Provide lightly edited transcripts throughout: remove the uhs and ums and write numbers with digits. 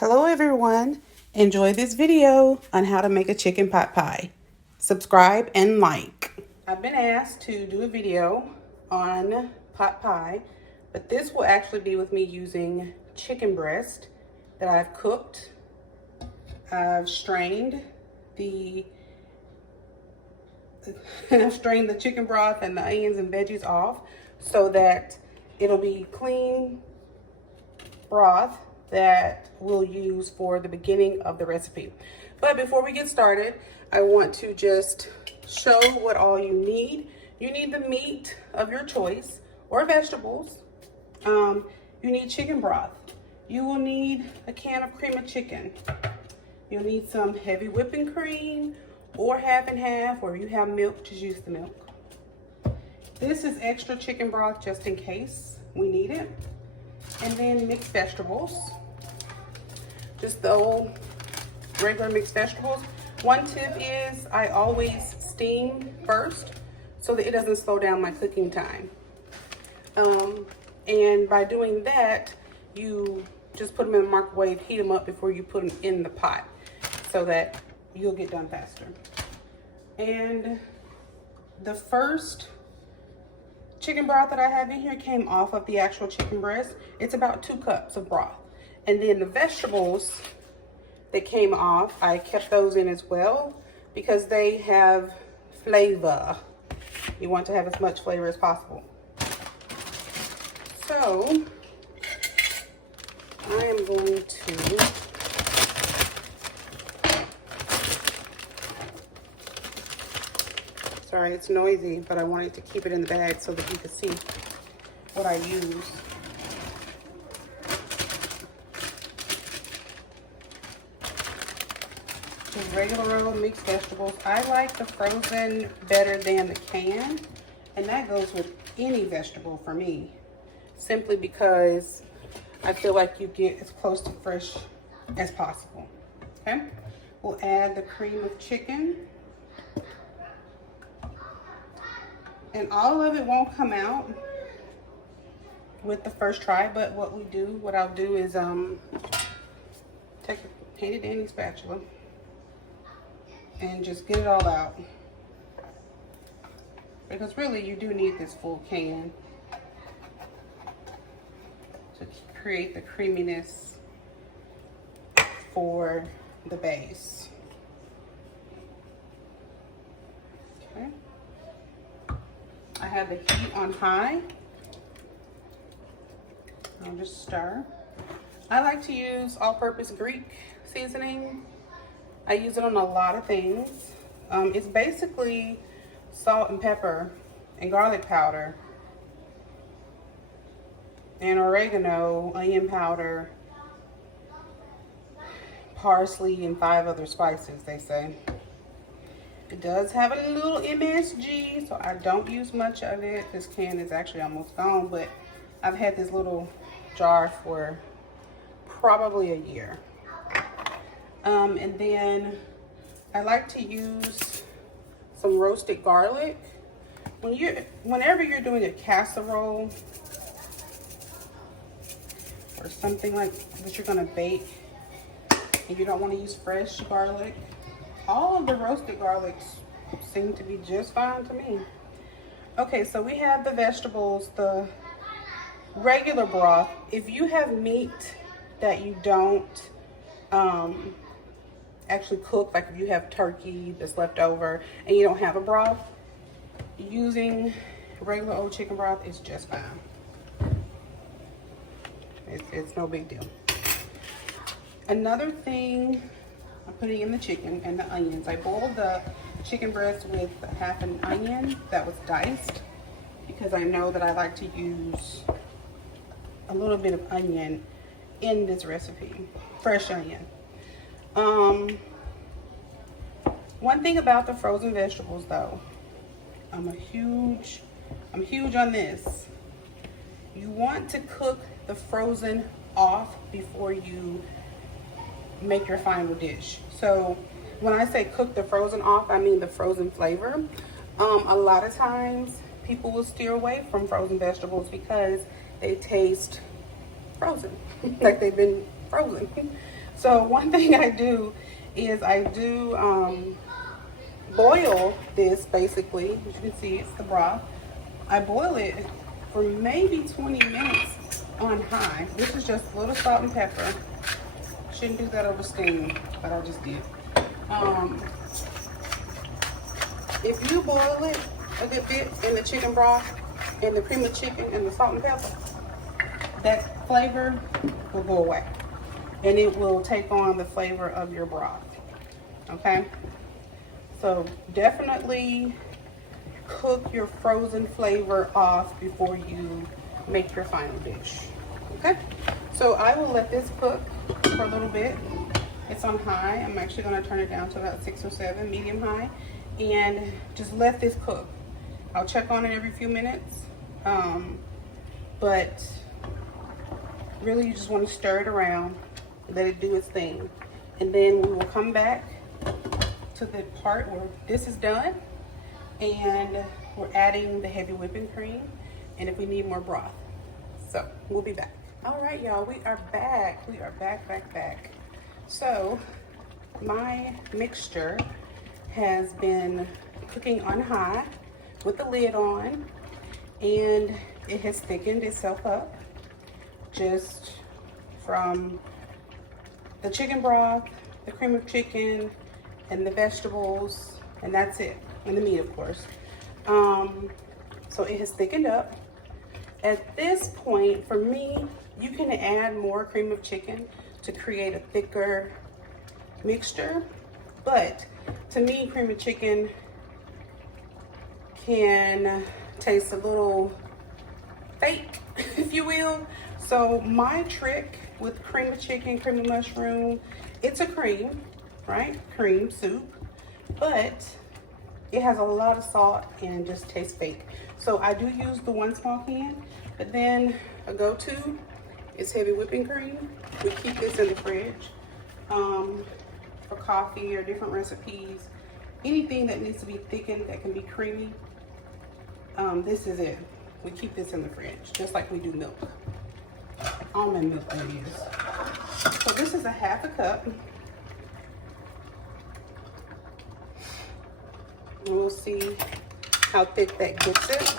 Hello everyone, enjoy this video on how to make a chicken pot pie. Subscribe and like. I've been asked to do a video on pot pie, but this will actually be with me using chicken breast that I've cooked. I've strained the chicken broth and the onions and veggies off so that it'll be clean broth that we'll use for the beginning of the recipe. But before we get started, I want to just show what all you need. You need the meat of your choice or vegetables. You need chicken broth. You will need a can of cream of chicken. You'll need some heavy whipping cream or half and half, or if you have milk, just use the milk. This is extra chicken broth just in case we need it. And then mixed vegetables, just the old regular mixed vegetables. One tip is I always steam first so that it doesn't slow down my cooking time. And by doing that, you just put them in the microwave, heat them up before you put them in the pot so that you'll get done faster. And the first chicken broth that I have in here came off of the actual chicken breast. It's about 2 cups of broth. And then the vegetables that came off, I kept those in as well because they have flavor. You want to have as much flavor as possible. So I am going to sorry, it's noisy, but I wanted to keep it in the bag so that you could see what I use. Just regular old mixed vegetables. I like the frozen better than the can, and that goes with any vegetable for me, simply because I feel like you get as close to fresh as possible. Okay, we'll add the cream of chicken. And all of it won't come out with the first try, but what I'll do is take a handy dandy spatula and just get it all out. Because really you do need this full can to create the creaminess for the base. Okay. I have the heat on high. I'll just stir. I like to use all-purpose Greek seasoning. I use it on a lot of things. It's basically salt and pepper and garlic powder and oregano, onion powder, parsley, and 5 other spices, they say. It does have a little MSG, so I don't use much of it. This can is actually almost gone, but I've had this little jar for probably a year. And then I like to use some roasted garlic. Whenever you're doing a casserole or something like that you're gonna bake and you don't want to use fresh garlic, all of the roasted garlics seem to be just fine to me. Okay, so we have the vegetables, the regular broth. If you have meat that you don't actually cook, like if you have turkey that's left over and you don't have a broth, using regular old chicken broth is just fine. It's no big deal. Another thing I'm putting in the chicken and the onions. I boiled the chicken breast with half an onion that was diced because I know that I like to use a little bit of onion in this recipe, fresh onion. One thing about the frozen vegetables though, I'm huge on this. You want to cook the frozen off before you make your final dish. So when I say cook the frozen off, I mean the frozen flavor. A lot of times people will steer away from frozen vegetables because they taste frozen, like they've been frozen. So one thing I do is I do boil this basically. As you can see, it's the broth. I boil it for maybe 20 minutes on high. This is just a little salt and pepper. Shouldn't do that over steam, but I just did. If you boil it a good bit in the chicken broth and the cream of chicken and the salt and pepper, that flavor will go away and it will take on the flavor of your broth. Okay, so definitely cook your frozen flavor off before you make your final dish. Okay, so I will let this cook for a little bit. It's on high. I'm actually going to turn it down to about 6 or 7, medium high, and just let this cook. I'll check on it every few minutes, but really you just want to stir it around, let it do its thing, and then we will come back to the part where this is done and we're adding the heavy whipping cream and if we need more broth. So we'll be back. All right, y'all, we are back. We are back. So my mixture has been cooking on high with the lid on, and it has thickened itself up just from the chicken broth, the cream of chicken, and the vegetables, and that's it, and the meat, of course. So it has thickened up. At this point, for me, you can add more cream of chicken to create a thicker mixture, but to me, cream of chicken can taste a little fake, if you will. So my trick with cream of chicken, cream of mushroom, it's a cream, right? Cream soup, but it has a lot of salt and just tastes fake. So I do use the 1 small can, but then a go-to is heavy whipping cream. We keep this in the fridge for coffee or different recipes. Anything that needs to be thickened that can be creamy, this is it. We keep this in the fridge, just like we do milk. Almond milk, that is. So this is a 1/2 cup. And we'll see how thick that gets it.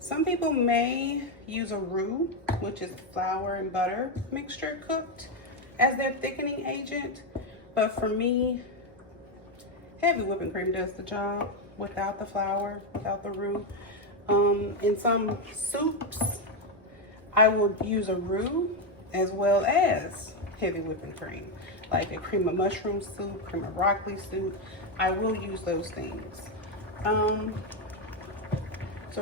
Some people may use a roux, which is flour and butter mixture cooked, as their thickening agent. But for me, heavy whipping cream does the job without the flour, without the roux. In some soups, I will use a roux as well as heavy whipping cream, like a cream of mushroom soup, cream of broccoli soup. I will use those things. So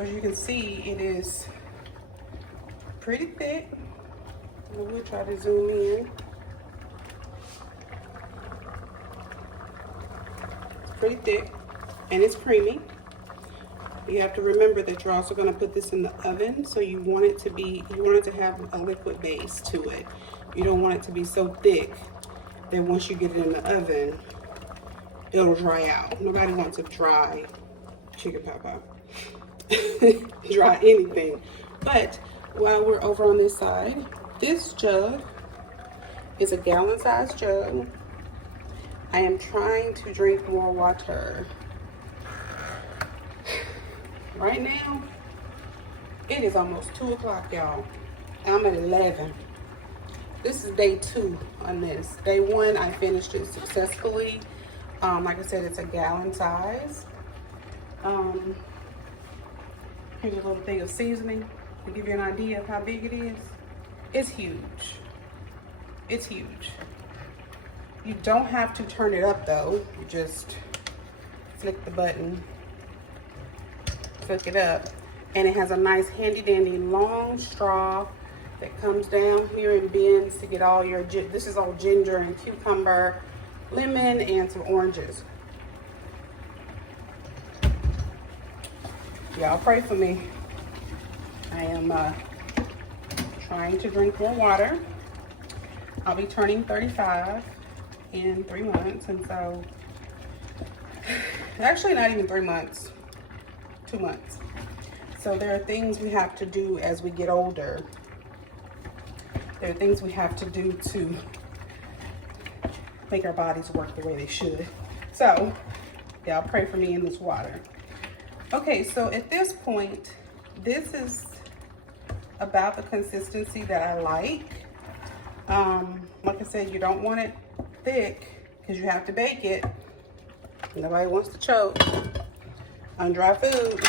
as you can see, it is pretty thick. We'll try to zoom in. It's pretty thick and it's creamy. You have to remember that you're also going to put this in the oven, so you want it to have a liquid base to it. You don't want it to be so thick that once you get it in the oven, it'll dry out. Nobody wants a dry chicken pot pie. Dry anything. But while we're over on this side, this jug is a gallon-sized jug. I am trying to drink more water. Right now, it is almost 2 o'clock, y'all. I'm at 11. This is day 2 on this. Day 1, I finished it successfully. Like I said, it's a gallon size. Here's a little thing of seasoning to give you an idea of how big it is. It's huge. It's huge. You don't have to turn it up though. You just flick the button, flick it up, and it has a nice handy dandy long straw that comes down here and bends to get all your, this is all ginger and cucumber, lemon, and some oranges. Y'all pray for me. I am trying to drink more water. I'll be turning 35 in 3 months, and so actually not even 3 months, 2 months. So there are things we have to do as we get older There are things we have to do to make our bodies work the way they should. So, y'all pray for me in this water. Okay, so at this point, this is about the consistency that I like. Like I said, you don't want it thick because you have to bake it. Nobody wants to choke on dry food.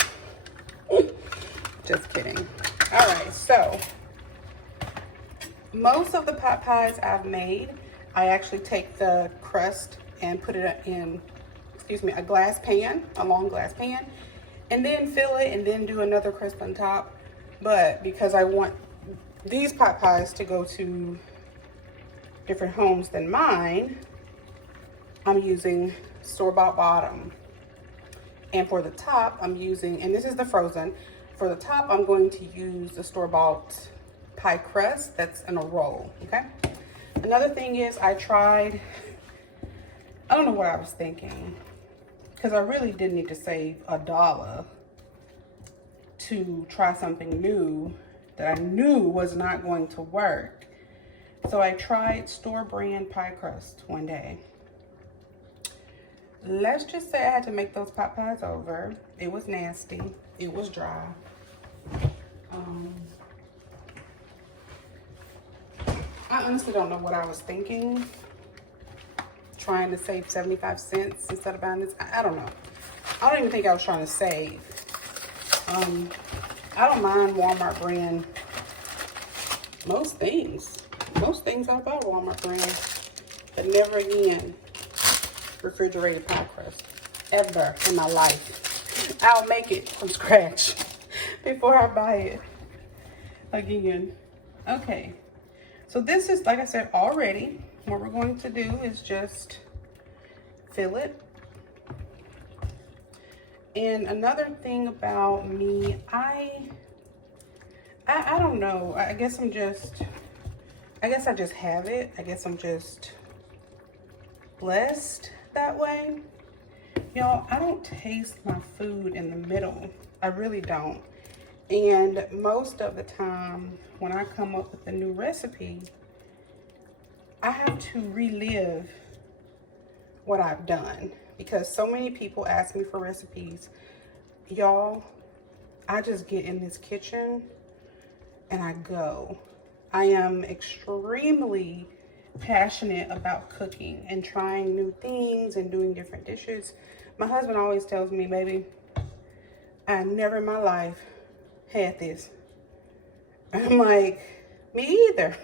Just kidding. All right, so most of the pot pies I've made, I actually take the crust and put it in, a glass pan, a long glass pan, and then fill it and then do another crust on top. But because I want these pot pies to go to different homes than mine, I'm using store-bought bottom. And for the top, I'm using, and this is the frozen, for the top, I'm going to use the store-bought pie crust that's in a roll, okay? Another thing is I don't know what I was thinking, because I really did need to save $1 to try something new that I knew was not going to work. So I tried store brand pie crust one day. Let's just say I had to make those pot pies over. It was nasty. It was dry. I honestly don't know what I was thinking. Trying to save 75 cents instead of buying this. I don't know. I don't even think I was trying to save. I don't mind Walmart brand most things. Most things I buy Walmart brand. But never again refrigerated pie crust. Ever in my life. I'll make it from scratch before I buy it again. Okay. So this is, like I said, all ready. What we're going to do is just fill it. And another thing about me, I don't know. I guess I just have it. I guess I'm just blessed that way. Y'all, I don't taste my food in the middle. I really don't. And most of the time, when I come up with a new recipe, I have to relive what I've done because so many people ask me for recipes. Y'all, I just get in this kitchen and I go. I am extremely passionate about cooking and trying new things and doing different dishes. My husband always tells me, baby, I never in my life had this. I'm like, me either.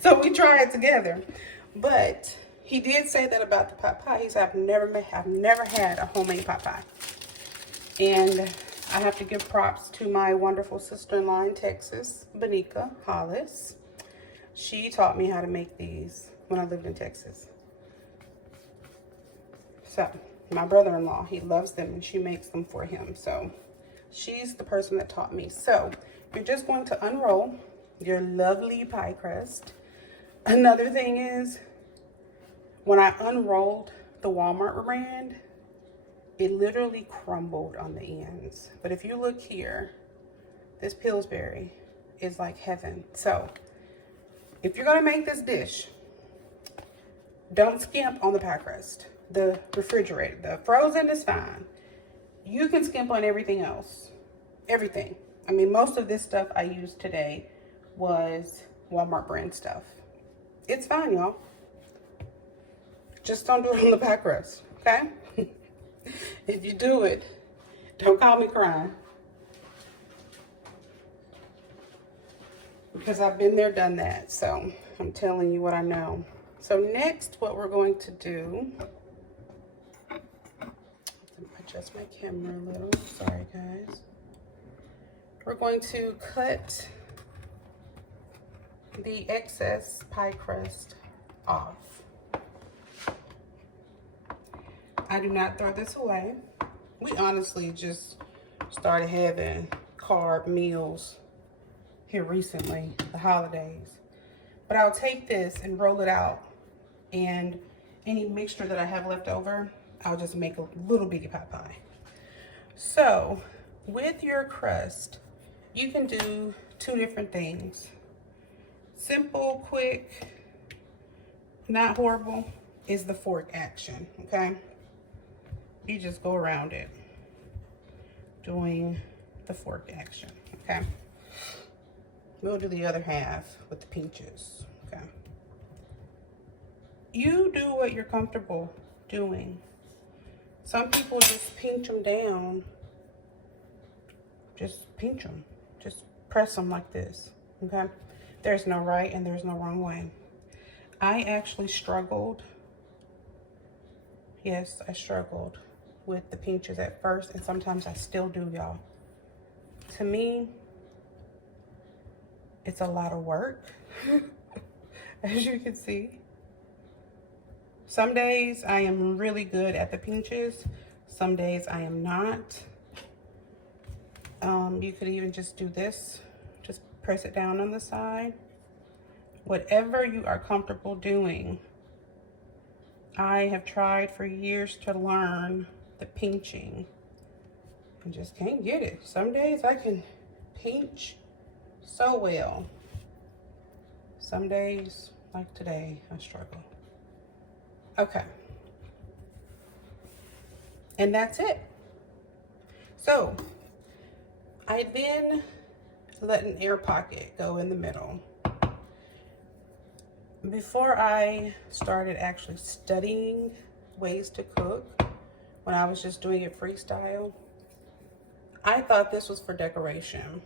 So we try it together. But he did say that about the pot pie. He said, I've never had a homemade pot pie. And I have to give props to my wonderful sister-in-law in Texas, Benika Hollis. She taught me how to make these when I lived in Texas. So my brother-in-law, he loves them and she makes them for him. So she's the person that taught me. So you're just going to unroll your lovely pie crust. Another thing is, when I unrolled the Walmart brand, it literally crumbled on the ends. But if you look here, this Pillsbury is like heaven. So if you're gonna make this dish, don't skimp on the pie crust. The refrigerated, the frozen is fine. You can skimp on everything else. Everything. I mean, most of this stuff I used today was Walmart brand stuff. It's fine, y'all. Just don't do it on the pie crust, okay? If you do it, don't call me crying. Because I've been there, done that. So I'm telling you what I know. So next, what we're going to do, adjust my camera a little. Sorry, guys. We're going to cut the excess pie crust off. I do not throw this away. We honestly just started having carb meals here recently, the holidays. But I'll take this and roll it out, and any mixture that I have left over, I'll just make a little bitty pot pie. So with your crust, you can do two different things. simple, quick, not horrible, is the fork action, okay? You just go around it doing the fork action, okay? We'll do the other half with the pinches, okay? You do what you're comfortable doing. Some people just pinch them down. Just pinch them. Just press them like this, okay? There's no right and there's no wrong way. I actually struggled. Yes, I struggled with the pinches at first, and sometimes I still do, y'all. To me, it's a lot of work, as you can see. Some days I am really good at the pinches. Some days I am not. You could even just do this. Just press it down on the side. Whatever you are comfortable doing. I have tried for years to learn the pinching. I just can't get it. Some days I can pinch so well. Some days, like today, I struggle. Okay. And that's it. So, I then let an air pocket go in the middle. Before I started actually studying ways to cook, when I was just doing it freestyle, I thought this was for decoration.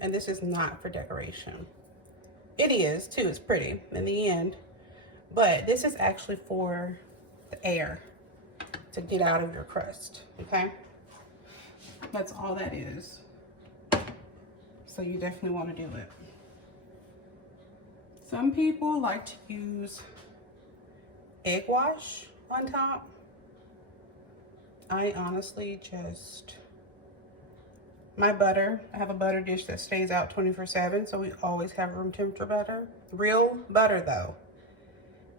And this is not for decoration. It is too, it's pretty in the end. But this is actually for the air to get out of your crust, okay? That's all that is. So you definitely want to do it. Some people like to use egg wash on top. I honestly just, my butter, I have a butter dish that stays out 24/7, so we always have room temperature butter. Real butter though.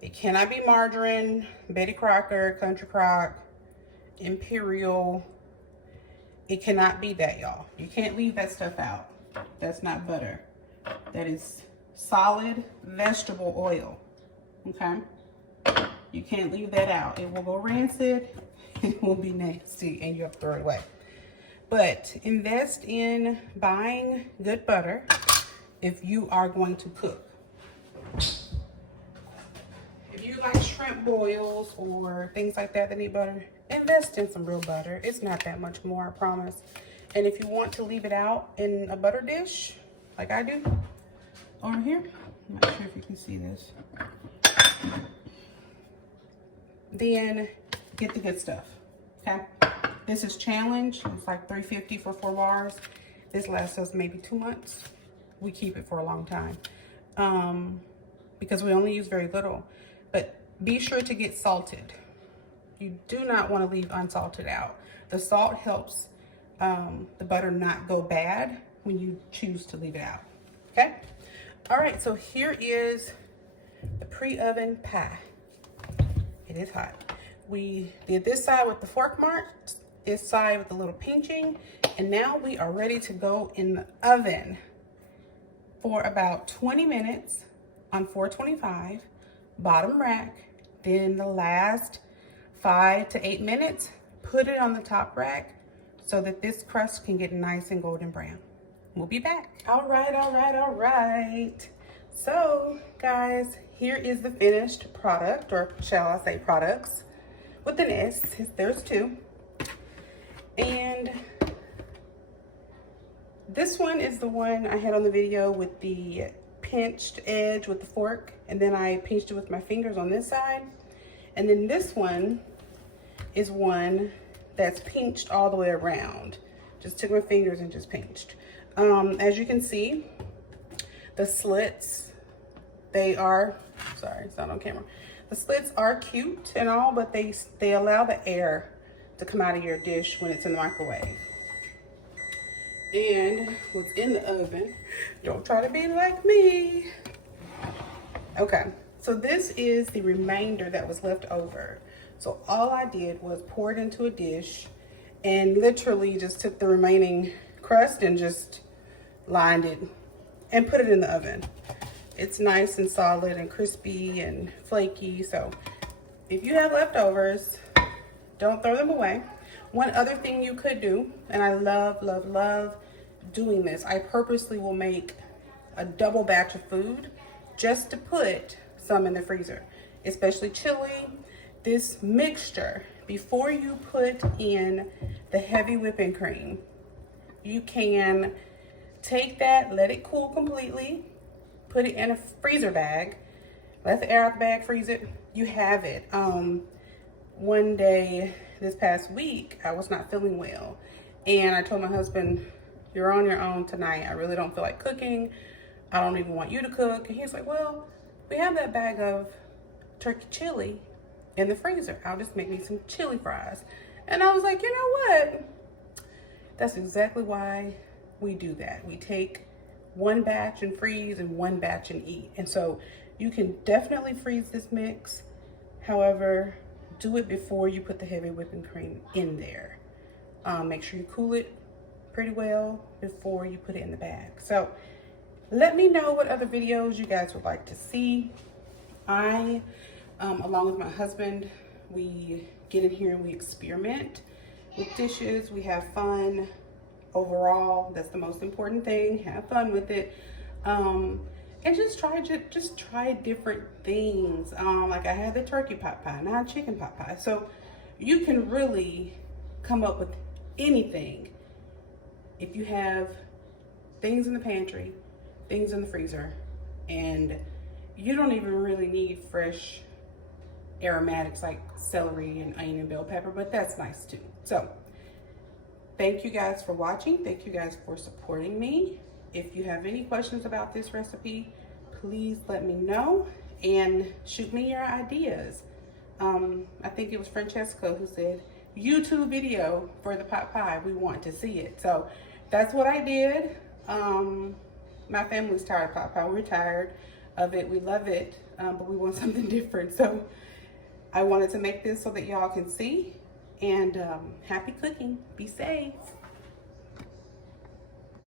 It cannot be margarine, Betty Crocker, Country Crock, Imperial. It cannot be that, y'all. You can't leave that stuff out. That's not butter. That is solid vegetable oil, okay? You can't leave that out. It will go rancid, it will be nasty, and you have to throw it away. But invest in buying good butter if you are going to cook. If you like shrimp boils or things like that that need butter, invest in some real butter. It's not that much more, I promise. And if you want to leave it out in a butter dish, like I do, over here, I'm not sure if you can see this, then get the good stuff, okay? This is Challenge. It's like $3.50 for 4 bars. This lasts us maybe 2 months. We keep it for a long time because we only use very little. But be sure to get salted. You do not want to leave unsalted out. The salt helps the butter not go bad when you choose to leave it out, okay? All right, so here is the pre-oven pie. It is hot. We did this side with the fork marks, this side with the little pinching, and now we are ready to go in the oven for about 20 minutes on 425, bottom rack. Then the last 5 to 8 minutes, put it on the top rack so that this crust can get nice and golden brown. We'll be back. All right. So, guys, here is the finished product, or shall I say products, with an S. There's 2. And this one is the one I had on the video with the pinched edge with the fork, and then I pinched it with my fingers on this side. And then this one is one that's pinched all the way around. Just took my fingers and just pinched. As you can see, the slits, they are, sorry, it's not on camera. The slits are cute and all, but they allow the air to come out of your dish when it's in the microwave. And what's in the oven, don't try to be like me. Okay, so this is the remainder that was left over. So all I did was pour it into a dish and literally just took the remaining crust and just lined it and put it in the oven. it's nice and solid and crispy and flaky. So if you have leftovers, don't throw them away. One other thing you could do, and I love, love, love doing this, I purposely will make a double batch of food just to put some in the freezer, especially chili. This mixture, before you put in the heavy whipping cream, you can take that, let it cool completely, put it in a freezer bag, let the air out the bag, freeze it. You have it. One day this past week, I was not feeling well, and I told my husband, you're on your own tonight. I really don't feel like cooking. I don't even want you to cook. And he's like, well, we have that bag of turkey chili in the freezer. I'll just make me some chili fries. And I was like, you know what? That's exactly why we do that. We take one batch and freeze and one batch and eat. And so you can definitely freeze this mix. However, do it before you put the heavy whipping cream in there. Make sure you cool it pretty well before you put it in the bag. So let me know what other videos you guys would like to see. I, along with my husband, we get in here and we experiment with dishes. We have fun. Overall, that's the most important thing. Have fun with it. And just try different things. Like I had the turkey pot pie, now chicken pot pie. So you can really come up with anything if you have things in the pantry, things in the freezer, and you don't even really need fresh aromatics like celery and onion and bell pepper, but that's nice too. So thank you guys for watching. Thank you guys for supporting me. If you have any questions about this recipe, please let me know and shoot me your ideas. I think it was Francesca who said, YouTube video for the pot pie, we want to see it. So that's what I did. My family's tired of pot pie. We're tired of it. We love it, but we want something different. So I wanted to make this so that y'all can see. And happy cooking. Be safe.